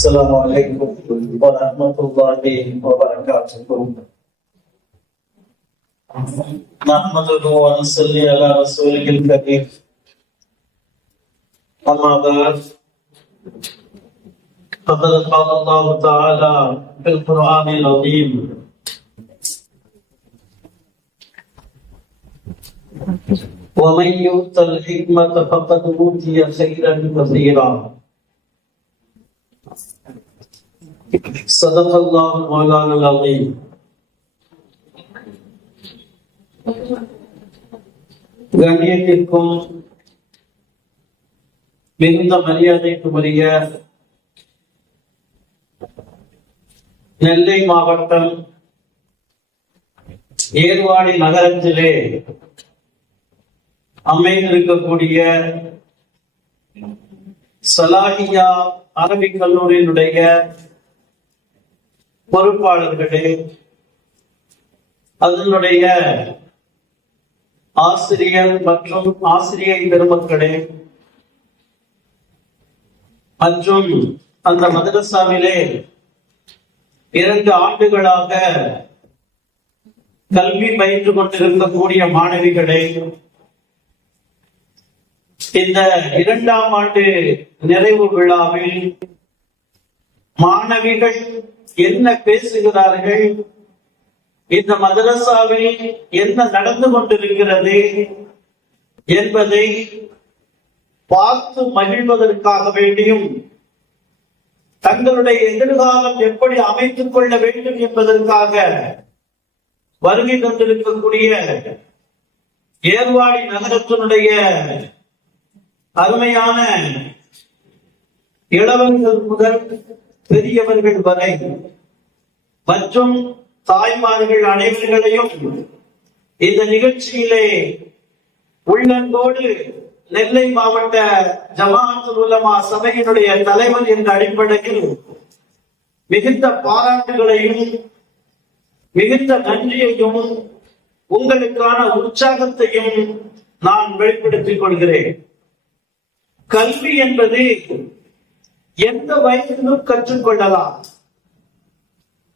السلام عليكم ورحمة الله وبركاته. نحمده ونصلي على رسوله الكريم أما بعد فقد قال الله تعالى في القرآن العظيم. ومن يؤت الحكمة فقد أوتي خيرا كثيرا. صدق الله مولانا العظيم கண்ணியத்திற்கும் மிகுந்த மரியாதைக்குரிய நெல்லை மாவட்டம் ஏர்வாடி நகரத்திலே அமைந்திருக்கக்கூடிய சலாஹியா அரபிக் கல்லூரியினுடைய பொறுப்பாளர்களே அதனுடைய ஆசிரியர் மற்றும் ஆசிரியை பெருமக்களே மற்றும் அந்த மதரசாவிலே இரண்டு ஆண்டுகளாக கல்வி பயின்று கொண்டிருக்கக்கூடிய மாணவிகளே இந்த இரண்டாம் ஆண்டு நிறைவு விழாவில் மாணவிகள் என்ன பேசுகிறார்கள்? இந்த மதரசாவில் என்ன நடந்து கொண்டிருக்கிறது என்பதை பார்த்து மகிழ்வதற்காக வேண்டியும் தங்களுடைய எதிர்காலம் எப்படி அமைத்துக் கொள்ள வேண்டும் என்பதற்காக வருகை தந்திருக்கக்கூடிய ஏர்வாடி நகரத்தினுடைய அருமையான இளவர்கள் முதல் பெரியவர்கள் வரை மற்றும் தாய்மார்கள் அனைவர்களையும் இந்த நிகழ்ச்சியிலே உள்ளன்போடு நெல்லை மாவட்ட ஜமாஅத்துல் உலமா சபையினுடைய தலைவர் என்ற அடிப்படையில் மிகுந்த பாராட்டுகளையும் மிகுந்த நன்றியையும் உங்களுக்கான உற்சாகத்தையும் நான் வெளிப்படுத்திக் கொள்கிறேன். கல்வி என்பது எந்த வயதிலும் கற்றுக்கொள்ளலாம்.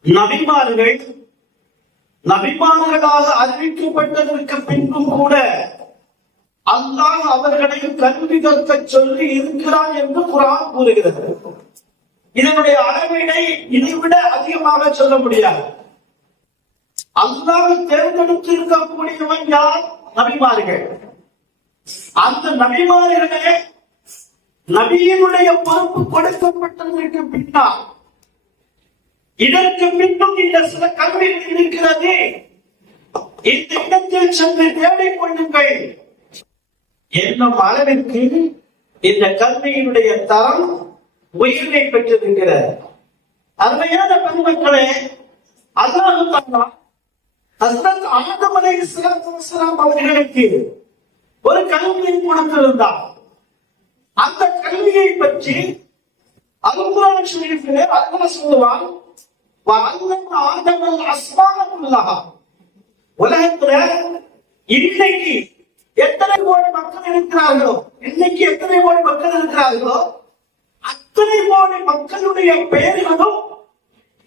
நபிமார்கள் நபிமார்களாக அறிவிக்கப்பட்டதற்கு பின்பும் கூட அல்லாஹ் அவர்களை கல்வி கற்க சொல்லி இருக்கிறார் என்று குரான் கூறுகிறது. இதனுடைய அளவினை இதைவிட அதிகமாக சொல்ல முடியாது. அல்லாஹ் தேர்ந்தெடுத்து இருக்கக்கூடியவன் யார்? நபிமார்கள். அந்த நபிமார்களே நபியினுடைய பொறுப்பு கொடுக்கப்பட்டதற்கு பின்னால். இதற்கு பின்னும் இந்த சில கல்வி இருக்கிறது. இந்த இடத்தில் சென்று தேடிக் கொள்ளுங்கள். என்னும் அளவிற்கு இந்த கல்வியினுடைய தரம் உயிரை பெற்றிருக்கிறது அருமையான பெண்மக்களே அல்லாஹ் ஹஸ்ரத் ஆதம் அலைஹிஸ்ஸலாத்து அவர்களுக்கு ஒரு கல்வியை கொடுத்திருந்தார். அந்த கல்வியை பற்றி அல்குரான் ஷரீஃபிலே அல்லாஹ் சொல்லுவான் வஅல்லம ஆதமல் அஸ்மாஅல்லாஹ் உலகத்துல இன்னைக்கு எத்தனை கோடி மக்கள் இருக்கிறார்களோ இன்னைக்கு எத்தனை கோடி மக்கள் இருக்கிறார்களோ அத்தனை கோடி மக்களுடைய பெயர்களும்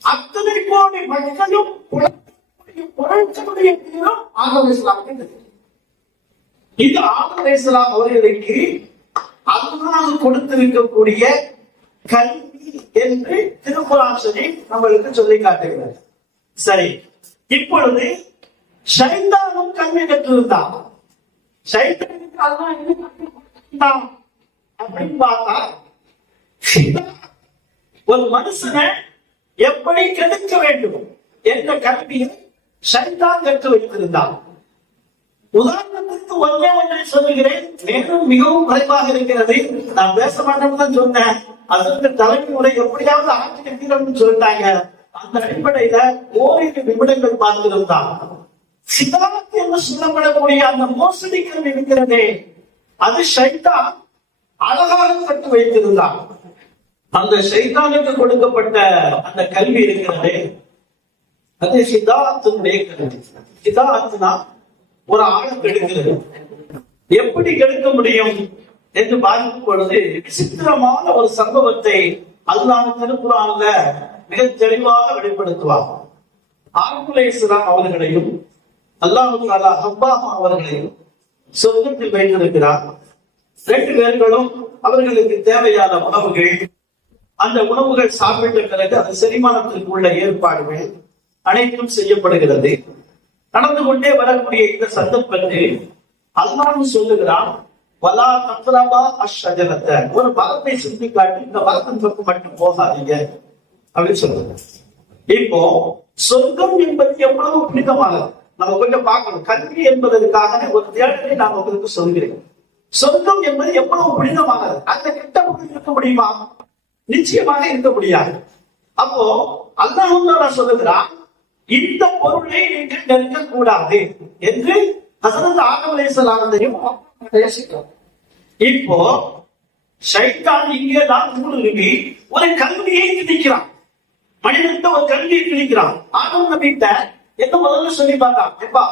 அத்தனை கோடி மக்களும் குழந்தைகளுடைய பெயரும் ஆதம் இஸ்லாமுக்கு இது ஆதம் அவர்களுக்கு அல்லாஹ் கொடுத்திருக்கக்கூடிய கல்வி என்று திருக்குறாசனை நம்மளுக்கு சொல்லி காட்டுகிறார். சரி இப்பொழுது சைந்தானும் கல்வி கற்றிருந்தான் சைத்தானுக்கு அல்லாஹ் என்ன அப்படின்னு பார்த்தா ஒரு மனுஷனை எப்படி கெடுக்க வேண்டும் என்ற கல்வியை சைத்தான் கற்று வைத்திருந்தான். உதாரணத்துக்கு ஒன்றே ஒன்றை சொல்லுகிறேன். நேரம் மிகவும் குறைவாக இருக்கிறது. நான் பேச மாட்டேன்னு தான் சொன்னேன். அதற்கு தலைமை உரை எப்படியாவது ஆட்சி கட்டிடம்னு சொல்லிட்டாங்க. அந்த அடிப்படையில ஓரிரு நிமிடங்கள் பார்த்திருந்தான் சிதார்த் என்று சொல்லப்படக்கூடிய அந்த மோசடி கல்வி இருக்கிறதே. அது ஷைத்தான் அழகாக கட்டு வைத்திருந்தான் அந்த ஷைத்தானுக்கு கொடுக்கப்பட்ட அந்த கல்வி இருக்கிறதே. அது சித்தார்த்தனுடைய கல்வி. சித்தார்த்தனா ஒரு ஆளை கெடுக்கிறது. எப்படி கெடுக்க முடியும் என்று பார்க்கும் பொழுது விசித்திரமான ஒரு சம்பவத்தை அல்லாஹ் திருக்குறான்ல மிக தெளிவாக வெளிப்படுத்துவார். ஆகுலே இஸ்லாம் அவர்களையும் அல்லாஹு தாலா ஹப்பா அவர்களையும் சொர்க்கத்தில் வைத்திருக்கிறார். ரெண்டு பேர்களும் அவர்களுக்கு தேவையான உணவுகள் அந்த உணவுகள் சாப்பிட்ட பிறகு அந்த செரிமானத்திற்கு உள்ள ஏற்பாடுகள் அனைத்தும் செய்யப்படுகிறது. நடந்து கொண்டே வரக்கூடிய இந்த சந்தர்ப்பத்தில் அல்லாஹ் சொல்லுகிறான் வலா தத்ரபா அஷஜரத்தை ஒரு மரத்தை சுட்டி காட்டி இந்த மரத்தின் பக்கம் மட்டும் போகாதீங்க. அப்படின்னு சொல்லுங்க இப்போ சொர்க்கம் என்பது எவ்வளவு புனிதமானது? நம்ம கொஞ்சம் பார்க்கணும். கல்வி என்பதற்காக ஒரு தேடலை நான் உங்களுக்கு சொல்கிறேன். சொர்க்கம் என்பது எவ்வளவு புனிதமானது? அந்த கிட்ட இருக்க முடியுமா? நிச்சயமாக இருக்க முடியாது. அப்போ அல்லாஹ் சொல்லுகிறான் இந்த பொருளை நீங்கள் நெருங்க கூடாது என்று ஹசரத் ஆதம் அலைஹிஸ்ஸலாமையும் பேசுகிறோம் இப்போ சைத்தான் இங்கே தான் ஊடுருவி ஒரு கல்வியை திணிக்கிறான். மனிதனுக்கு ஒரு கல்வியை திணிக்கிறான். ஆதம் நம்பிட்ட என்ன முதல்ல சொல்லி பார்த்தான்? எப்பா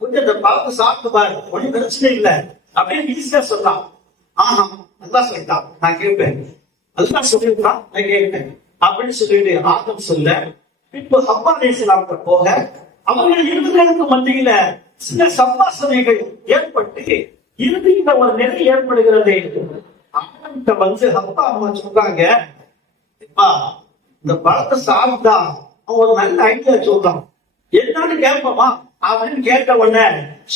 கொஞ்சம் இந்த பழத்தை சாப்பிட்டு பாரு ஒன்றும் பிரச்சனை இல்லை அப்படின்னு ஈஸியா சொன்னான். ஆஹா நல்லா சொல்லிட்டான். நான் கேட்பேன். நல்லா சொல்லிருக்கான் நான் கேட்பேன். அப்படின்னு சொல்லிட்டு ஆதம் சொல்ல இப்போ அப்பா நேசலாம்கிட்ட போக அவர்கள் இருவர்களுக்கு மத்தியில சில சம்பாசனைகள் ஏற்பட்டு இறுதியில ஒரு நிலை ஏற்படுகிறது ஆதம்கிட்ட வந்து அப்பா அவங்க சொல்றாங்க இந்த பழத்தை சாப்பிட்டா அவன் ஒரு நல்ல ஐடியா சொல்றான். என்னன்னு கேட்போமா? அப்படின்னு கேட்ட உடனே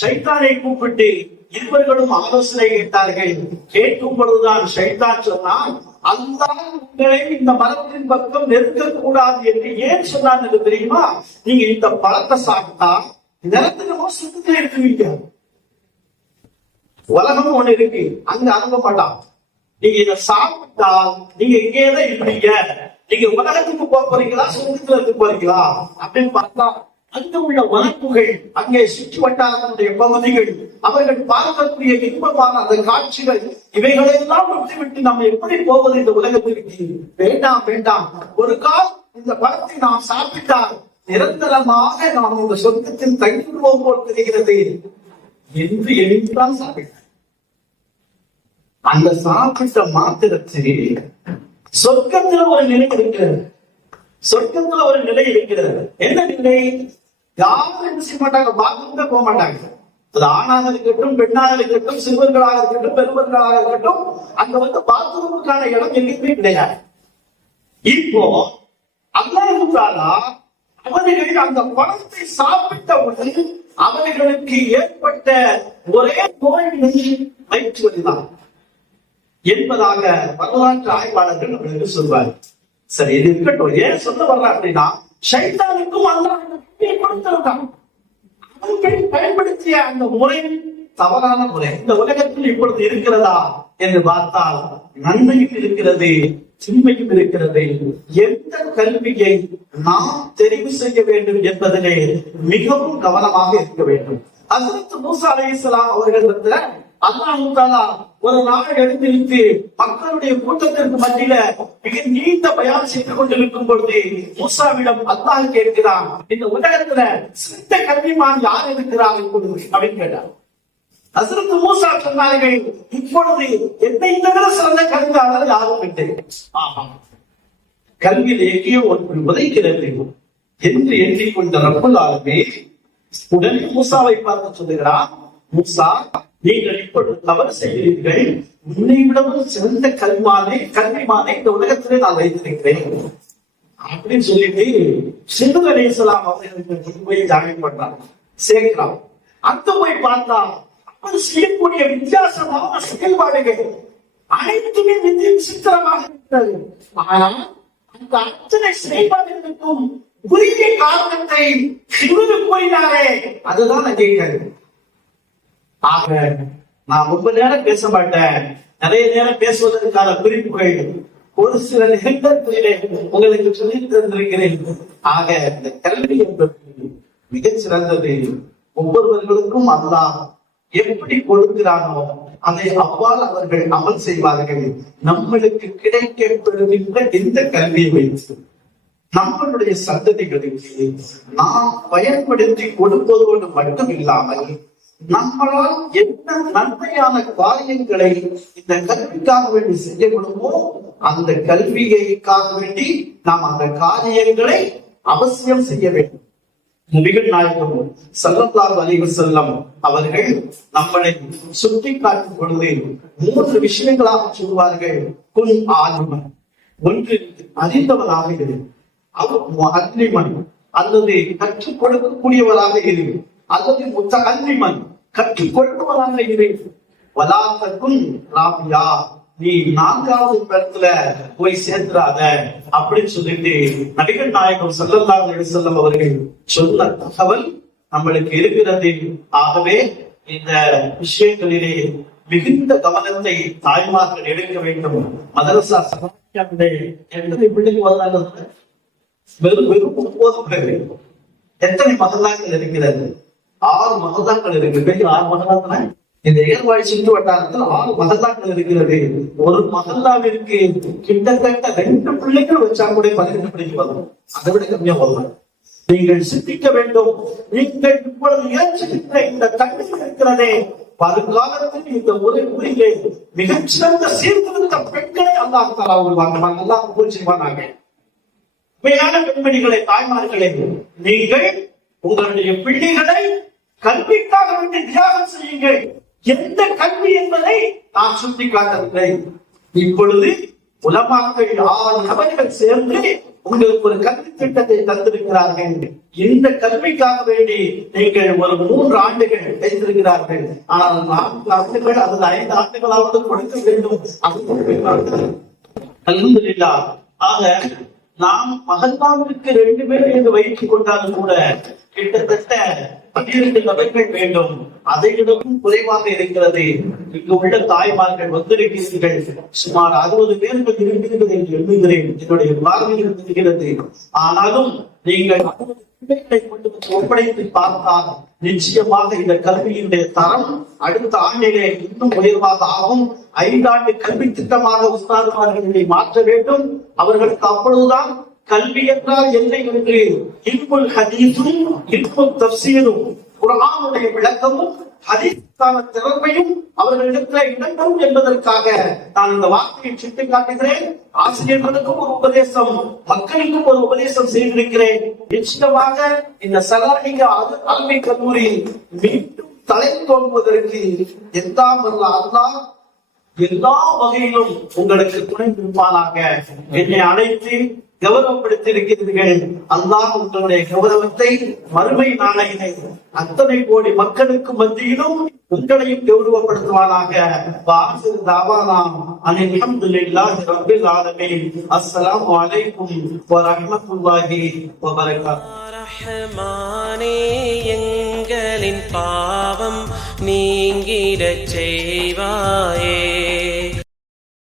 சைத்தானை கூப்பிட்டு இருவர்களும் ஆலோசனை கேட்டார்கள். கேட்கும் பொழுதுதான் சைத்தான் சொன்னான் அல்லாஹ் உங்களை இந்த மரத்தின் பக்கம் நெருக்க கூடாது என்று ஏன் சொன்னாங்க தெரியுமா? நீங்க இந்த பழத்தை சாப்பிட்டா நிலத்துல சுத்தத்தை எடுத்துவீங்க உலகம் ஒண்ணு இருக்கு. அங்க அனுப்ப மாட்டான். நீங்க இதை சாப்பிட்டால் நீங்க இங்கேதான் இருப்பீங்க. நீங்க உலகத்துக்கு போக போறீங்களா? இருந்து போறீங்களா? அப்படின்னு பார்த்தா அங்கு உள்ள வனப்புகள் அங்கே சுற்றி வட்டாரத்தினுடைய பகுதிகள் அவர்கள் பார்க்கக்கூடிய இன்பமான அந்த காட்சிகள் இவைகளெல்லாம் விட்டுவிட்டு நம்ம எப்படி போவது இந்த உலகத்திற்கு வேண்டாம் வேண்டாம். ஒரு கால் இந்த பழத்தை நாம் சாப்பிட்டால் நிரந்தரமாக நாம் இந்த சொர்க்கத்தில் தங்கிவிடுவோம் போல் தெரிகிறது. என்று எண்ணித்தான் சாப்பிட்டார். அந்த சாப்பிட்ட மாத்திரத்தில் சொர்க்கத்தில் ஒரு நிலை இருக்கிறது. சொர்க்கத்தில் ஒரு நிலை இருக்கிறது. என்ன நிலை? யாரும் என்ன செய்ய மாட்டாங்க? பாத்ரூம் போக மாட்டாங்க. அது ஆணாக இருக்கட்டும் பெண்ணாக இருக்கட்டும் சிறுவர்களாக இருக்கட்டும் பெருவர்களாக இருக்கட்டும் அங்க வந்து பாத்ரூமுக்கான இடம் எங்கேயுமே கிடையாது. இப்போ அல்லாஹாலா அவர்கள் அந்த பணத்தை சாப்பிட்ட அவர்களுக்கு ஏற்பட்ட ஒரே நோய் வயிற்று வலிதான் என்பதாக வரலாற்று ஆய்வாளர்கள் நம்மளுக்கு சொல்வார் சரி இது இருக்கட்டும். ஏன் சொல்ல வர்ற அப்படின்னா சைத்தானுக்கும் அல்லாஹ் கொடுத்திருக்கான் அவர்கள் பயன்படுத்திய அந்த முறை தவறான முறை. இந்த உலகத்தில் இப்பொழுது இருக்கிறதா என்று பார்த்தால் நன்மையும் இருக்கிறது தீமையும் இருக்கிறது. எந்த கல்வியை நாம் தெரிவு செய்ய வேண்டும் என்பதிலே மிகவும் கவனமாக இருக்க வேண்டும். அதற்கு மூசா அலி இஸ்லாம் அவர்களிடத்துல அல்லாஹு தாலா ஒரு நாள் எழுந்திருத்து மக்களுடைய கூட்டத்திற்கு மத்தியில மிக நீண்ட பயான் செய்து கொண்டிருக்கும் பொழுது மூசாவிடம் அல்லாஹ் கேட்கிறான் இந்த உலகத்துல சித்த கல்விமான் யார் இருக்கிறார்? என்பது அப்படின்னு கேட்டார் அசுரத்து மூசா சொன்னார்கள் இப்பொழுது என்னை தவிர சிறந்த கல்வியாளர் யாரும் இல்லை? ஆமா கல்வியில் எங்கேயோ ஒன்று உதைக்கிறது என்று எண்ணிக்கொண்ட ரப்பல் ஆளுமே உடனே மூசாவை பார்த்து சொல்லுகிறார் மூசா நீங்கள் இப்பொழுது தவறு செய்கிறீர்கள். உன்னை விடவும் சிறந்த கல்விமானை கல்விமானை இந்த உலகத்திலே நான் வைத்திருக்கிறேன். அப்படின்னு சொல்லிட்டு சிந்து அலிசலாம் அவர்களுக்கு போய் ஜாமீன் பண்றான் சேர்க்கிறான் அங்க போய் பார்த்தா அவர் செய்யக்கூடிய வித்தியாசமான செயல்பாடுகள் அனைத்துமே விதி விசித்திரமாக இருக்கிறது. ஆனால் அந்த அத்தனை செயல்பாடுகளுக்கும் உரிய காரணத்தை இவரு போயினாரே அதுதான் நான் கேட்கிறேன் ஆக நான் ரொம்ப நேரம் பேச மாட்டேன். நிறைய நேரம் பேசுவதற்கான குறிப்புகள் ஒரு சில நிகழ்ச்சிகளிலே உங்களுக்கு சொல்லி தந்திருக்கிறேன். ஆக இந்த கல்வி என்பது மிகச் சிறந்தது. ஒவ்வொருவர்களுக்கும் அல்லாஹ் எப்படி கொடுக்கிறானோ அதை அவ்வாறு அவர்கள் அமல் செய்வார்கள். நம்மளுக்கு கிடைக்கப்படுகின்ற எந்த கல்வியை வைத்து நம்மளுடைய சந்ததிகளுக்கு நாம் பயன்படுத்தி கொடுப்பதோடு மட்டும் இல்லாமல் நம்மளால் என்ன நன்மையான காரியங்களை இந்த கல்விக்காக வேண்டி செய்யப்படுமோ அந்த கல்வியைக்காக வேண்டி நாம் அந்த காரியங்களை அவசியம் செய்ய வேண்டும். நபிகள் நாயகம் சல்லல்லாஹு அலைஹி செல்லம் அவர்கள் நம்மளை சுட்டி காட்டும் பொழுது மூன்று விஷயங்களாக சொல்வார்கள். குன் ஆதிமன் ஒன்று அறிந்தவனாக இரு. அவர் அக்னிமன் அல்லது கற்றுக் கொடுக்கக்கூடியவராக இரு. அல்லது முத்த அக்னிமன் கற்றுக் கொடுப்பவராக இரு. வலாத்தக்கும் ராபியா நீ நான்காவது இடத்துல போய் சேர்த்துறாத அப்படின்னு சொல்லிட்டு நடிகன் நாயகம் செல்லல்லா செல்லம் அவர்கள் சொன்ன தகவல் நம்மளுக்கு இருக்கிறது. ஆகவே இந்த விஷயங்களிலே மிகுந்த கவனத்தை தாய்மார்கள் எடுக்க வேண்டும். மதரசா எத்தனை பிள்ளைங்க வந்தாங்க. வெறும் வெறும் எத்தனை மகல்லாக்கள் இருக்கிறது ஆறு மதத்தாக்கள் இருக்கு ஆறு மகல்லாக்கள் இந்த ஏர்வாடி சுற்று வட்டாரத்தில் ஆறு மகல்லாக்கள் இருக்கிறது. ஒரு மகல்லாவிற்கு கிட்டத்தட்ட ரெண்டு பிள்ளைகள் வச்சா கூட பதினெட்டு பிள்ளைக்கு வரும். அதை விட கம்மியா வரலாம் நீங்கள் சிந்திக்க வேண்டும். நீங்கள் இப்பொழுது ஏற்றுகின்ற இந்த தண்ணீர் இருக்கிறதே. வருங்காலத்தில் இந்த உரை உரியிலே மிகச்சிறந்த சீர்திருத்த பெண்களை அல்லாஹ் தலா உருவாங்க அல்லாஹ் பூஜை செய்வானாங்க உண்மையான பெண்மணிகளை தாய்மார்களே நீங்கள் உங்களுடைய பிள்ளைகளை கல்விக்காக வேண்டி தியாகம் செய்யுங்கள். எந்த கல்வி என்பதை நான் சுட்டி காட்டவில்லை இப்பொழுது உலமாக்கள் ஆறு நபர்கள் சேர்ந்து உங்களுக்கு ஒரு கல்வி திட்டத்தை தந்திருக்கிறார்கள். இந்த கல்விக்காக வேண்டி நீங்கள் ஒரு மூன்று ஆண்டுகள் வைத்திருக்கிறார்கள். ஆனால் நான்கு ஆண்டுகள் அல்லது ஐந்து ஆண்டுகளாவது கொடுக்க வேண்டும். அது ஆக நாம் மகல்லாவிற்கு ரெண்டு பேர் என்று வைத்துக் கொண்டாலும் கூட கிட்டத்தட்ட பன்னிரண்டு நபர்கள் வேண்டும். அதை விடவும் குறைவாக இருக்கிறது. இங்கு உள்ள தாய்மார்கள் வந்திருக்கிறீர்கள். சுமார் அறுபது பேர்கள் இருக்கிறீர்கள் என்று எழுதுகிறேன் என்னுடைய பார்வையில் இருக்கிறது ஆனாலும் நீங்கள் கொண்டு வந்து ஒப்படைத்து பார்த்தால் நிச்சயமாக இந்த கல்வியினுடைய தரம் அடுத்த ஆண்டிலே இன்னும் உயர்வாக ஆகும். ஐந்தாண்டு கல்வி திட்டமாக உஸ்தாதுமார்களை மாற்ற வேண்டும். அவர்களுக்கு அப்பொழுதுதான் கல்வி என்றால் என்ன என்று இன்புல் ஹதீஸும் இன்புல் தப்சீரும் குரானுடைய விளக்கமும் ஹதீஸான திறமையும் அவர்களிடத்தில் இடம்பெறும் என்பதற்காக நான் இந்த வார்த்தையை சுட்டி காட்டுகிறேன் ஆசிரியர்களுக்கும் ஒரு உபதேசம் மக்களுக்கும் ஒரு உபதேசம் செய்திருக்கிறேன். நிச்சயமாக இந்த சலாஹிக கல்வி கல்லூரி மீண்டும் தலை தோன்றுவதற்கு எல்லாம் வல்ல அல்லாஹ் எல்லா வகையிலும் உங்களுக்கு துணை நிற்பானாக. என்னை அழைத்து கௌரவப்படுத்தியிருக்கிறீர்கள். அல்லாஹ் உங்களுடைய கௌரவத்தை மறுமை நாளையினை அத்தனை கோடி மக்களுக்கு மத்தியிலும் உங்களையும் கௌரவப்படுத்துவானாக. வாசல் தாவானாம் அனில் ரப்பில் ஆலமீன். அஸ்ஸலாமு அலைக்கும் வ ரஹ்மத்துல்லாஹி வ பரகாத்துஹு எங்களின் பாவம் நீங்கிடச் செய்வாயே.